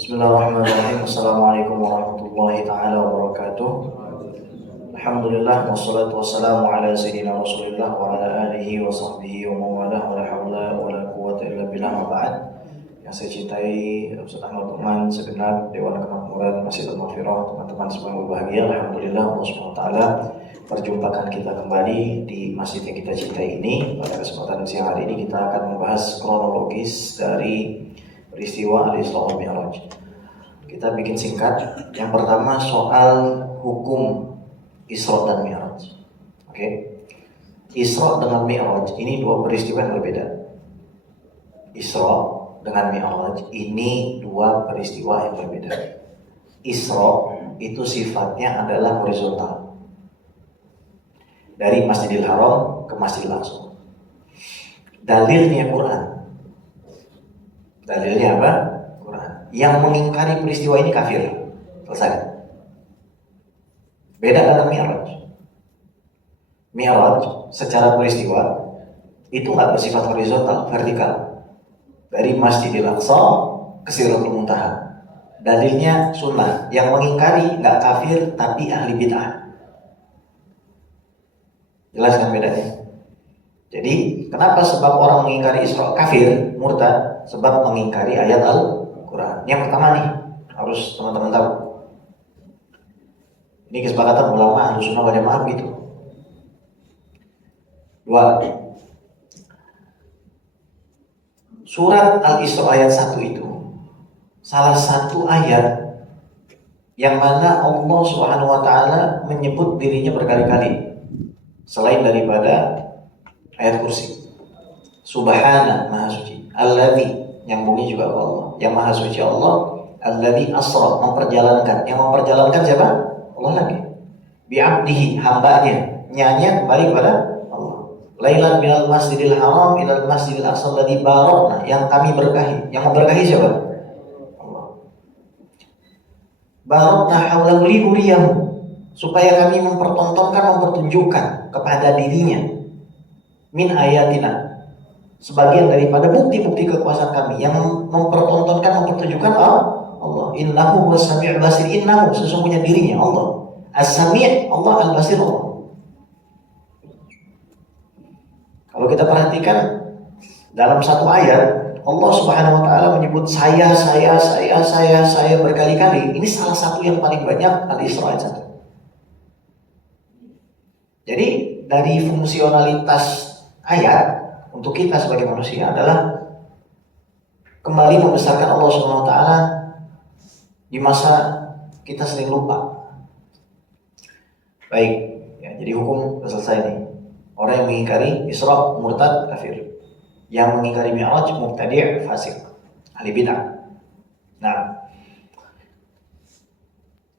Bismillahirrahmanirrahim. Assalamualaikum warahmatullahi taala wabarakatuh. Alhamdulillah wassalatu wassalamu ala sayyidina Rasulillah wa ala alihi wa sahbihi wa mawalah wa la haula wa la quwwata illa billah ma ba'd. Yang saya cintai Ustaz Ahmad Uthman segenap Dewan Kemakmuran Masjid Al-Maghfirah, teman-teman semua berbahagia. Alhamdulillah Allah Subhanahu wa taala perjumpakan kita kembali di masjid yang kita cintai ini. Pada kesempatan siang hari ini kita akan membahas kronologis dari peristiwa Al-Isra wal Mi'raj. Kita bikin singkat. Yang pertama soal hukum Isra dan Mi'raj. Oke. Isra dengan Mi'raj ini dua peristiwa yang berbeda. Isra dengan Mi'raj ini dua peristiwa yang berbeda. Isra itu sifatnya adalah horizontal. Dari Masjidil Haram ke Masjidil Aqsa. Dalilnya Quran. Dalilnya apa? Quran. Yang mengingkari peristiwa ini kafir. Selesai. Beda dengan Mi'raj. Mi'raj secara peristiwa itu nggak bersifat horizontal, vertikal. Dari Masjidil Aqsa ke Sidratul Muntaha. Dalilnya sunnah. Yang mengingkari nggak kafir tapi ahli bid'ah. Jelas kan bedanya? Jadi kenapa sebab orang mengingkari Isra kafir, murtad? Sebab mengingkari ayat Al-Quran. Yang pertama nih, harus teman-teman tahu. Ini kesepakatan ulama Ahlus Sunnah wal Jamaah gitu. Dua. Surat Al-Isra ayat 1 itu salah satu ayat yang mana Allah Subhanahu wa taala menyebut dirinya berkali-kali selain daripada ayat kursi. Subhana, maha suci. Alladzi, nyambungnya juga ke Allah. Yang maha suci Allah. Alladzi asra, memperjalankan. Yang memperjalankan siapa? Allah lagi. Bi'abdihi, hambanya. Nyanya kembali kepada Allah. Lailan minal masjidil haram ilal masjidil aqsa alladzi barakna, yang kami berkahi. Yang memberkahi siapa? Allah. Barakna haulahu linuriyahu, supaya kami mempertontonkan, mempertunjukkan kepada dirinya min ayatina, sebagian daripada bukti-bukti kekuasaan kami. Yang mempertontonkan, mempertunjukkan Allah. Innahu huwas sami'ul basir. Innahu, sesungguhnya dirinya Allah as-sami', Allah al-basir Allah. Kalau kita perhatikan dalam satu ayat Allah Subhanahu wa taala menyebut saya berkali-kali. Ini salah satu yang paling banyak Al-Isra ayat 1. Jadi dari fungsionalitas ayat untuk kita sebagai manusia adalah kembali membesarkan Allah Subhanahu wa taala di masa kita sering lupa. Baik, ya, jadi hukum sudah selesai nih. Orang yang mengingkari Isra murtad kafir. Yang mengingkari Mi'raj mubtadi' fasik, ahli bid'ah. Nah,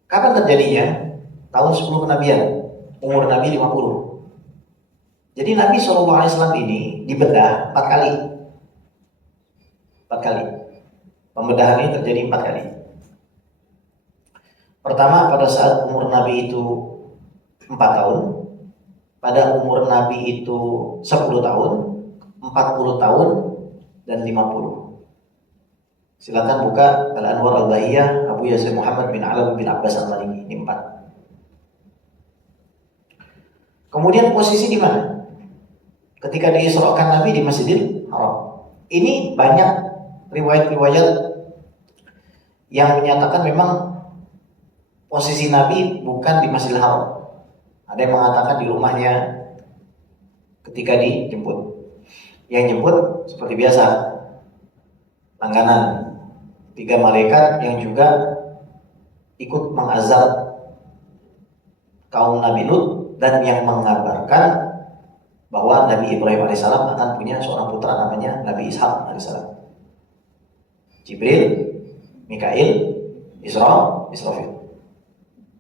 kapan terjadinya? Tahun 10 kenabian. Umur Nabi 50. Jadi Nabi SAW ini dibedah 4 kali. 4 kali. Pembedahan ini terjadi 4 kali. Pertama pada saat umur Nabi itu 4 tahun. Pada umur Nabi itu 10 tahun, 40 tahun, dan 50. Silakan buka Al-Anwar Al-Bahiyah Abu Yasir Muhammad bin Alam bin Abbas Al-Maliki. Ini 4. Kemudian posisi di mana? Ketika diisrakan Nabi di Masjidil Haram. Ini banyak riwayat-riwayat yang menyatakan memang posisi Nabi bukan di Masjidil Haram. Ada yang mengatakan di rumahnya ketika dijemput. Yang jemput seperti biasa, langganan 3 malaikat yang juga ikut mengazab kaum Nabi Lut, dan yang mengabarkan bahwa Nabi Ibrahim alaihissalam akan punya seorang putra namanya Nabi Ishak alaihissalam. Jibril, Mikail, Israfil.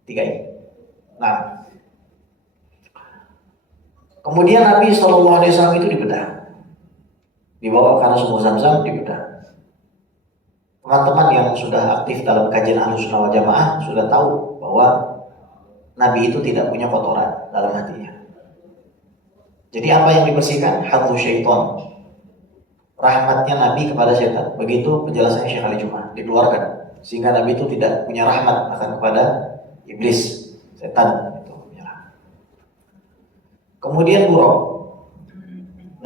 3 ini. Nah, kemudian Nabi SAW itu dibedah, dibawa karena sumur Zam-Zam, dibedah. Teman-teman yang sudah aktif dalam kajian Ahlus Sunnah wal Jamaah sudah tahu bahwa Nabi itu tidak punya kotoran dalam hatinya. Jadi apa yang dibersihkan? Hadzu syaitan. Rahmatnya Nabi kepada setan. Begitu penjelasannya Syekh Ali Jum'ah. Dikeluarkan. sehingga Nabi itu tidak punya rahmat akan kepada iblis, setan itu menyerang. Kemudian buruk,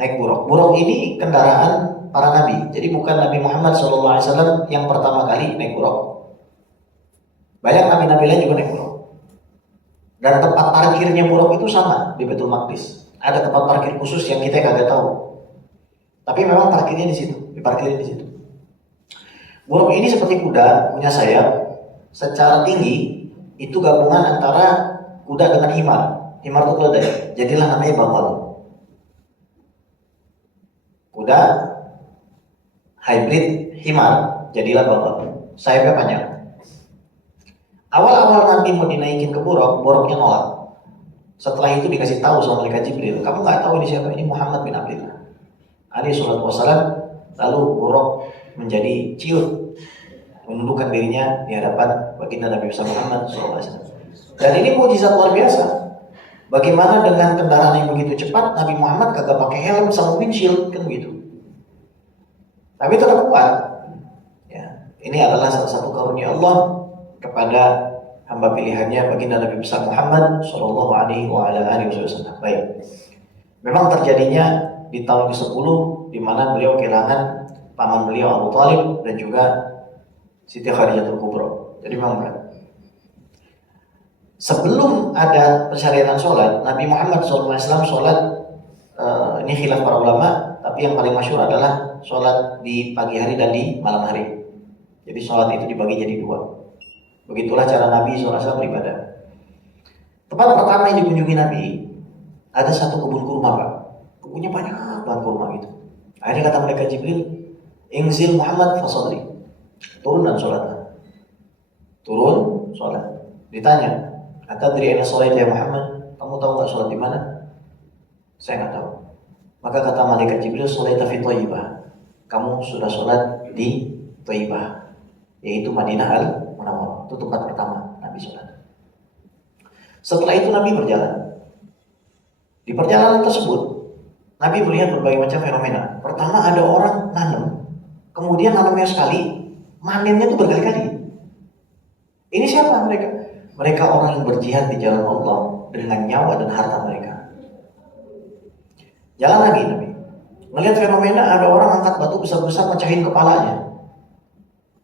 naik buruk. Buruk ini kendaraan para nabi. Jadi bukan Nabi Muhammad SAW yang pertama kali naik buruk. Banyak nabi-nabi lain juga naik buruk. Dan tempat parkirnya buruk itu sama di Baitul Maqdis. Ada tempat parkir khusus yang kita kagak tahu. Tapi memang parkirnya di situ, diparkirin di situ. Buruk ini seperti kuda, punya sayap, secara tinggi itu gabungan antara kuda dengan himar. Himar itu keledai, jadilah namanya baqal. Kuda hybrid himar, jadilah baqal. Sayapnya panjang. Awal-awal Nabi mau dinaikin ke buruk, buruknya nolak. Setelah itu dikasih tahu sama malaikat Jibril, kamu nggak tahu ini siapa? Ini Muhammad bin Abdullah alaihi salatu wassalam. Lalu buruk menjadi ciut, menundukkan dirinya di hadapan baginda Nabi Muhammad SAW. Dan ini mukjizat luar biasa. Bagaimana dengan kendaraan yang begitu cepat, Nabi Muhammad kagak pakai helm sama windshield, kan begitu. Tapi tetap kuat. Ya, ini adalah salah satu karunia Allah kepada hamba pilihannya baginda Nabi besar Muhammad sallallahu alaihi wasallam. Baik. Memang terjadinya di tahun ke-10 di mana beliau kehilangan paman beliau Abu Thalib dan juga Siti Khadijatul Kubra. Jadi memang berat. Sebelum ada persyaratan sholat, Nabi Muhammad SAW sholat, ini khilaf para ulama, tapi yang paling masyhur adalah sholat di pagi hari dan di malam hari. Jadi sholat itu dibagi jadi dua. Begitulah cara Nabi SAW beribadah. Tempat pertama yang dikunjungi Nabi, ada satu kebun kurma, Pak. Kebunnya banyak banget kurma gitu. Akhirnya kata malaikat Jibril, Inzil Muhammad fasholli. Turun dan sholat. Turun, sholat. Ditanya, atadri aina sholat ya Muhammad? Kamu tahu nggak sholat di mana? Saya nggak tahu. Maka kata malaikat Jibril, sholaita fi Thayyibah. Kamu sudah sholat di Thayyibah, yaitu Madinah Al-Munawwarah. Itu tempat pertama Nabi sholat. Setelah itu Nabi berjalan. Di perjalanan tersebut Nabi melihat berbagai macam fenomena. Pertama ada orang nanam, kemudian nanamnya sekali, manennya itu berkali-kali. Ini siapa mereka? Mereka orang yang berjihad di jalan Allah dengan nyawa dan harta mereka. Jalan lagi Nabi, melihat fenomena ada orang angkat batu besar-besar pecahin kepalanya.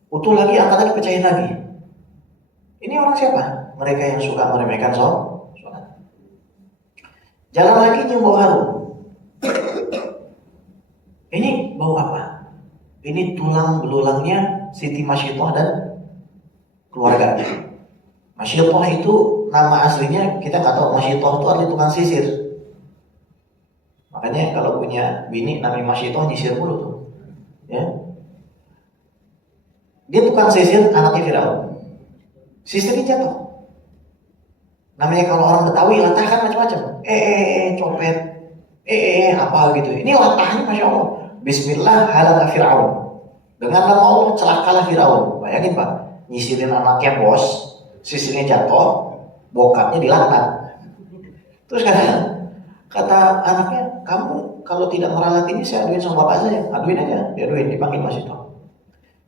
Utuh lagi, angkat lagi, pecahin lagi. Ini orang siapa? Mereka yang suka meremehkan sholat. Jalan lagi nyium bau harum. Ini bau apa? Ini tulang belulangnya Siti Masyitoh dan keluarganya. Masyitoh itu nama aslinya kita nggak tahu. Masyitoh itu artinya tukang sisir. Makanya kalau punya bini namanya Masyitoh, nyisir mulu tuh. Ya. Dia tukang sisir, anaknya Firaun. Sisirnya jatuh. Namanya kalau orang Betawi latah kan macam-macam. Copet. Apa gitu. Ini latahnya Masya Allah. Bismillah halaka Fir'aun. Dengan nama Allah celakalah Fir'aun. Bayangin Pak, nyisirin anaknya bos, sisirnya jatuh, bokapnya dilaknat. Terus kata anaknya, kamu kalau tidak meralat ini saya aduin sama bapak saya. Aduin aja, diaduin, dipanggil Masyitoh.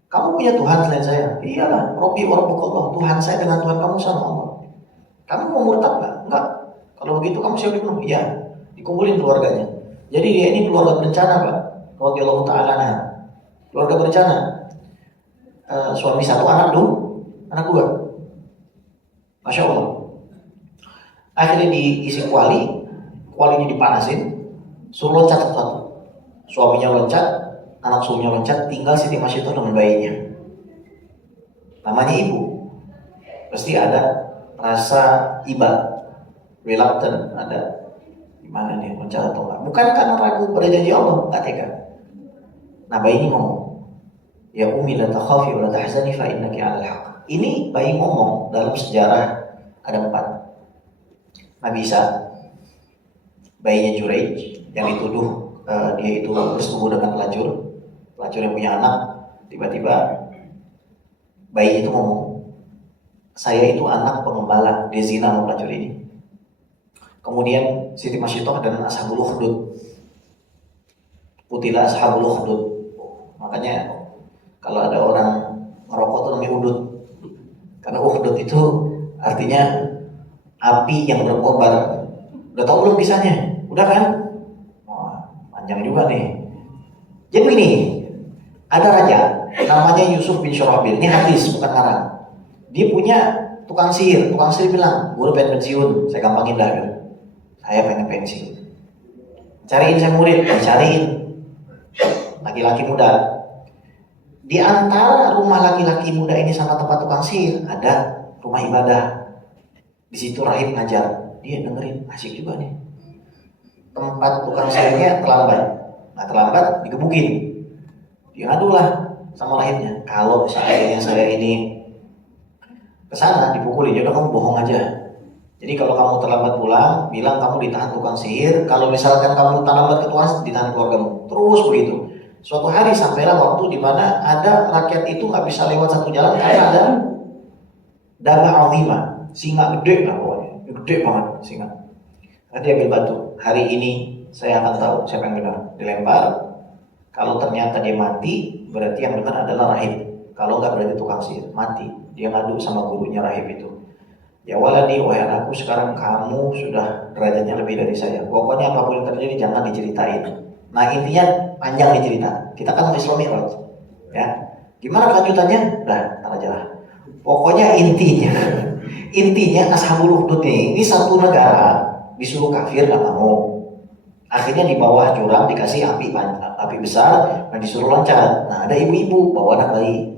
Kamu punya Tuhan selain saya? Iyalah, Robbi wa Rabbukallah. Tuhan saya dengan Tuhan kamu sama Allah. Kamu mau murtad nggak? Enggak. Kalau begitu kamu siap dibunuh? Iya. Dikumpulin keluarganya. Jadi dia ini keluarga berencana Pak. Radhiyallahu ta'ala anha. Keluarga berencana. Suami satu, anak dua. Masya Allah. Akhirnya diisi kualinya dipanasin, suruh loncat satu-satu. Suaminya loncat, anak sulungnya loncat, tinggal Siti Masyitoh dengan bayinya. Namanya ibu. Pasti ada rasa iba, reluctant, ada gimana nih loncat atau enggak. Bukan karena ragu pada janji Allah, enggak tega. Nah bayi ini ngomong, ya ummi la takhafi wa la tahzani fa innaki 'alal haqq. Ini bayi ngomong dalam sejarah ada 4. Nabi Isa, bayinya Juraij yang dituduh dia itu bersetubuh dengan pelacur yang punya anak. Tiba-tiba bayi itu ngomong, saya itu anak pengembala, dia zina sama pelacur ini. Kemudian Siti Masyitoh dan Ashabul Ukhdud, Qutila Ashabul Ukhdud. Makanya kalau ada orang ngerokok tuh namanya udut. Ukhdud itu artinya api yang berkobar. Udah tahu belum kisahnya? Udah kan? Wah, panjang juga nih. Jadi ini ada raja namanya Yusuf bin Syurabil. Ini hadis bukan ngarang. Dia punya tukang sihir. Tukang sihir bilang, gue pengen pensiun. Saya gampangin dah. Saya pengen pensiun. Cariin saya murid. Cariin laki-laki muda. Di antara rumah laki-laki muda ini sama tempat tukang sihir ada rumah ibadah. Di situ rahib ngajar. Dia dengerin, asik juga nih. Tempat tukang sihirnya terlambat. Nah terlambat digebukin. Dia ngadulah sama rahibnya. Kalau seandainya saya ini kesana dipukuli, ya udah kamu bohong aja. Jadi kalau kamu terlambat pulang, bilang kamu ditahan tukang sihir. Kalau misalkan kamu terlambat ke tuas, ditahan keluargamu. Terus begitu. Suatu hari sampailah waktu di mana ada rakyat itu nggak bisa lewat satu jalan karena ada dabah azimah, singa gede lah pokoknya, gede banget singa. Nanti ambil batu. Hari ini saya akan tahu siapa yang benar. Dilempar. Kalau ternyata dia mati, berarti yang benar adalah rahib. Kalau nggak berarti tukang sihir mati. Dia ngadu sama gurunya rahib itu. Ya waladi, wahai anakku, sekarang kamu sudah derajatnya lebih dari saya. Pokoknya apapun yang terjadi jangan diceritain. Nah intinya panjang nih cerita. Kita kan mau Isra Mi'raj, ya. Gimana kelanjutannya? Udah, ntar aja lah. Pokoknya intinya Ashabul Ukhdud ini satu negara disuruh kafir nggak mau. Akhirnya di bawah jurang dikasih api besar dan disuruh loncat. Nah ada ibu-ibu bawa anak bayi.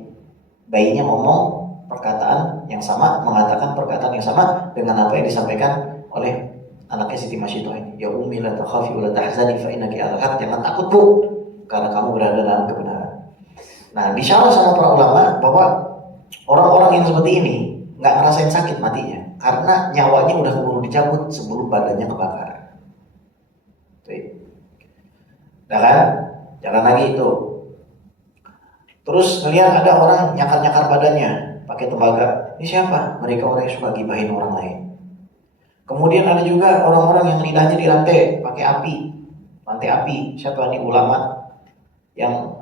Bayinya ngomong perkataan yang sama, mengatakan perkataan yang sama dengan apa yang disampaikan oleh anaknya Siti Masyidah ini. Ya ummi la takhafi wa la tahzani fa innaki 'alal haq. Jangan takut bu, karena kamu berada dalam kebenaran. Nah, disyarah sama para ulama bahwa orang-orang yang seperti ini nggak ngerasain sakit matinya karena nyawanya udah keburu dicabut sebelum badannya kebakar. Nah kan, jangan lagi itu. Terus ngelihat ada orang nyakar-nyakar badannya pakai tembaga. Ini siapa? Mereka orang yang suka gibahin orang lain. Kemudian ada juga orang-orang yang lidahnya dirantai pakai api, rantai api. Siapa nih? Ulama yang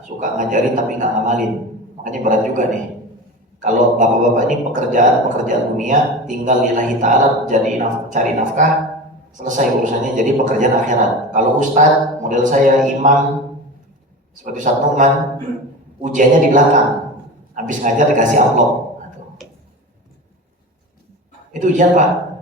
suka ngajarin tapi nggak ngamalin. Makanya berat juga nih. Kalau bapak-bapak ini pekerjaan dunia, tinggal lillahi ta'ala, cari nafkah, selesai urusannya, jadi pekerjaan akhirat. Kalau ustadz, model saya imam seperti Ustadz Numan, ujiannya di belakang, habis ngajar dikasih amplop. Itu ujian pak.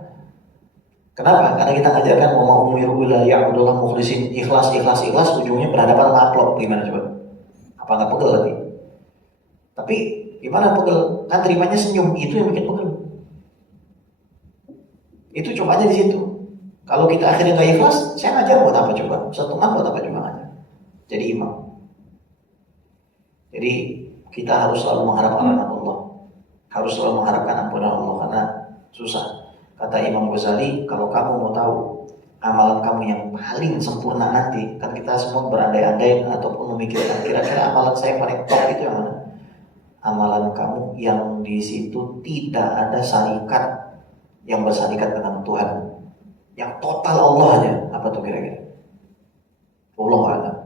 Kenapa? Karena kita ngajarkan wa ma umiru illa liya'budullaha mukhlishin, ikhlas, ujungnya berhadapan sama amplop. Gimana coba? Apa nggak pegel nanti? Tapi gimana pegel? Kan terimanya senyum, itu yang bikin pegel. Itu cobanya di situ. Kalau kita akhirnya nggak ikhlas, saya ngajar buat apa coba? Satu buat apa coba ngajar? Jadi imam. Jadi kita harus selalu mengharapkan rahmat Allah, harus selalu mengharapkan ampunan Allah karena susah. Kata Imam Ghazali, kalau kamu mau tahu amalan kamu yang paling sempurna nanti, kan kita semua berandai-andai ataupun memikirkan kira-kira amalan saya paling top itu yang mana? Amalan kamu yang di situ tidak ada syarikat yang bersarikat dengan Tuhan, yang total Allah aja. Apa tuh kira-kira? Allah a'lam.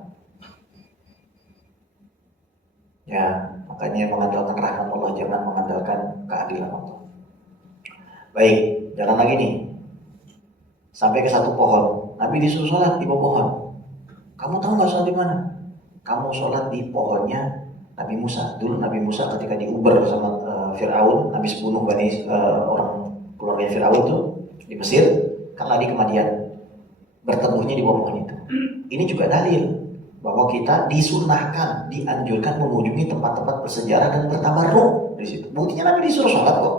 Ya, makanya mengandalkan rahmat Allah, jangan mengandalkan keadilan Allah. Baik, jalan lagi nih. Sampai ke satu pohon. Nabi disuruh sholat di bawah pohon. Kamu tahu nggak sholat di mana? Kamu sholat di pohonnya Nabi Musa. Dulu Nabi Musa ketika diuber sama Fir'aun, habis bunuh orang keluarga Fir'aun itu di Mesir, kan lari ke Madian. Berteduhnya di bawah pohon itu. Ini juga dalil bahwa kita disunahkan, dianjurkan mengunjungi tempat-tempat bersejarah dan bertabarruk di situ. Buktinya Nabi disuruh sholat kok.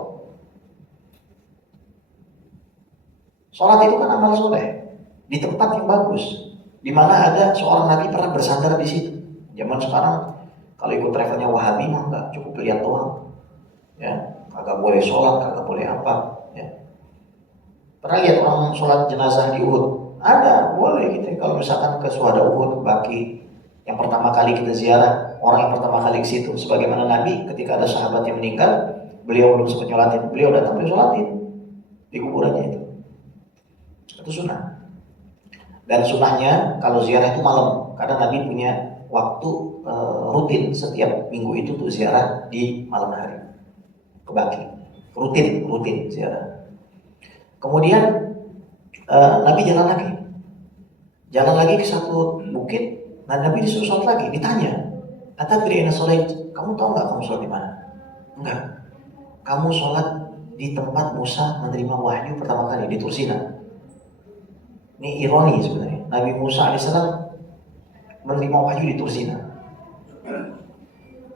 Sholat itu kan amal soleh di tempat yang bagus, di mana ada seorang nabi pernah bersandar di situ. Zaman sekarang kalau ikut travelnya Wahabi mah nggak cukup lihat doang, ya kagak boleh sholat, kagak boleh apa, ya. Pernah lihat orang sholat jenazah di Uhud? Ada, boleh gitu. Kalau misalkan ke Syuhada Uhud, Baki, yang pertama kali kita ziarah, orang yang pertama kali ke situ, sebagaimana Nabi ketika ada sahabat yang meninggal, beliau belum sempat nyolatin, beliau datang beliau sholatin di kuburannya itu. Itu sunnah. Dan sunnahnya kalau ziarah itu malam, karena Nabi punya waktu rutin setiap minggu itu untuk ziarah di malam hari ke Baki. rutin ziarah. Kemudian Nabi jalan lagi ke satu bukit, dan Nabi disuruh sholat lagi, ditanya, "Atadri aina sholat?" Kamu tahu nggak kamu sholat di mana? Enggak. Kamu sholat di tempat Musa menerima wahyu pertama kali di Tursina. Ini ironi sebenarnya. Nabi Musa alaihissalam menerima wahyu di Tursina.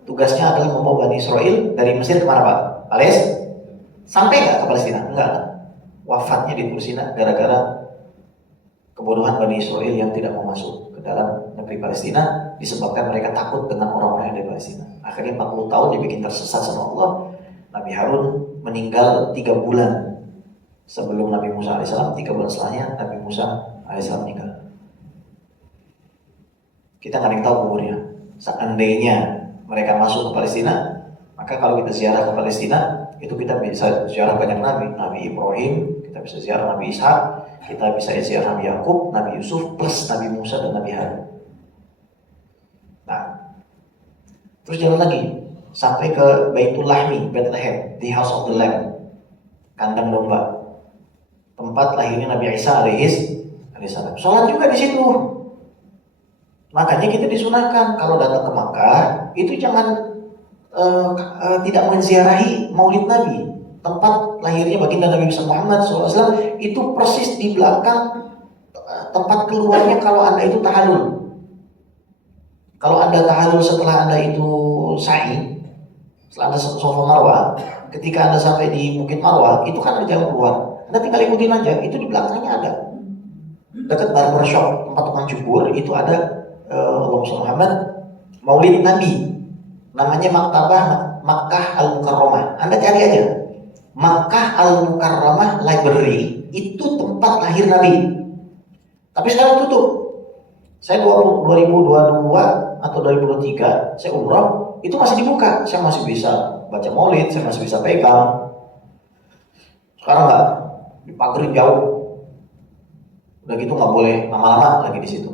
Tugasnya adalah membawa Bani Israel dari Mesir kemana Pak? Palestina. Sampai nggak ke Palestina? Enggak. Wafatnya di Tursina gara-gara kebodohan Bani Israel yang tidak mau masuk ke dalam negeri Palestina, disebabkan mereka takut dengan orang-orang yang di Palestina. Akhirnya 40 tahun dibikin tersesat sama Allah. Nabi Harun meninggal 3 bulan sebelum Nabi Musa alaihissalam. 3 bulan setelahnya Nabi Musa alaihissalam meninggal. Kita nggak ada yang tahu kuburnya. Seandainya mereka masuk ke Palestina, maka kalau kita ziarah ke Palestina, itu kita bisa ziarah banyak nabi, Nabi Ibrahim, kita bisa ziarah Nabi Ishak, kita bisa ziarah Nabi Yakub, Nabi Yusuf, plus Nabi Musa dan Nabi Harun. Nah, terus jalan lagi sampai ke Baitul Lahmi, Bethlehem, the House of the Lamb, kandang domba, tempat lahirnya Nabi Isa alaihissalam. Sholat juga di situ. Makanya kita disunahkan kalau datang ke Makkah itu jangan tidak menziarahi Maulid Nabi, tempat lahirnya baginda Nabi Muhammad SAW. Itu persis di belakang tempat keluarnya kalau Anda itu tahallul. Kalau Anda tahallul setelah Anda itu sa'i, setelah Anda Safa Marwah, ketika Anda sampai di Bukit Marwah, itu kan ada jalan keluar. Anda tinggal ikutin aja, itu di belakangnya ada. Dekat barbershop, tempat tukang cukur, itu ada Allahumma Muhammad Maulid Nabi. Namanya Maktabah Makkah Al-Mukarramah. Anda cari aja. Makkah Al-Mukarramah Library, itu tempat lahir Nabi. Tapi sekarang tutup. Saya 2022 atau 2023 saya umrah, itu masih dibuka. Saya masih bisa baca maulid, saya masih bisa pegang. Sekarang nggak, dipagerin jauh. Udah gitu nggak boleh lama-lama lagi di situ.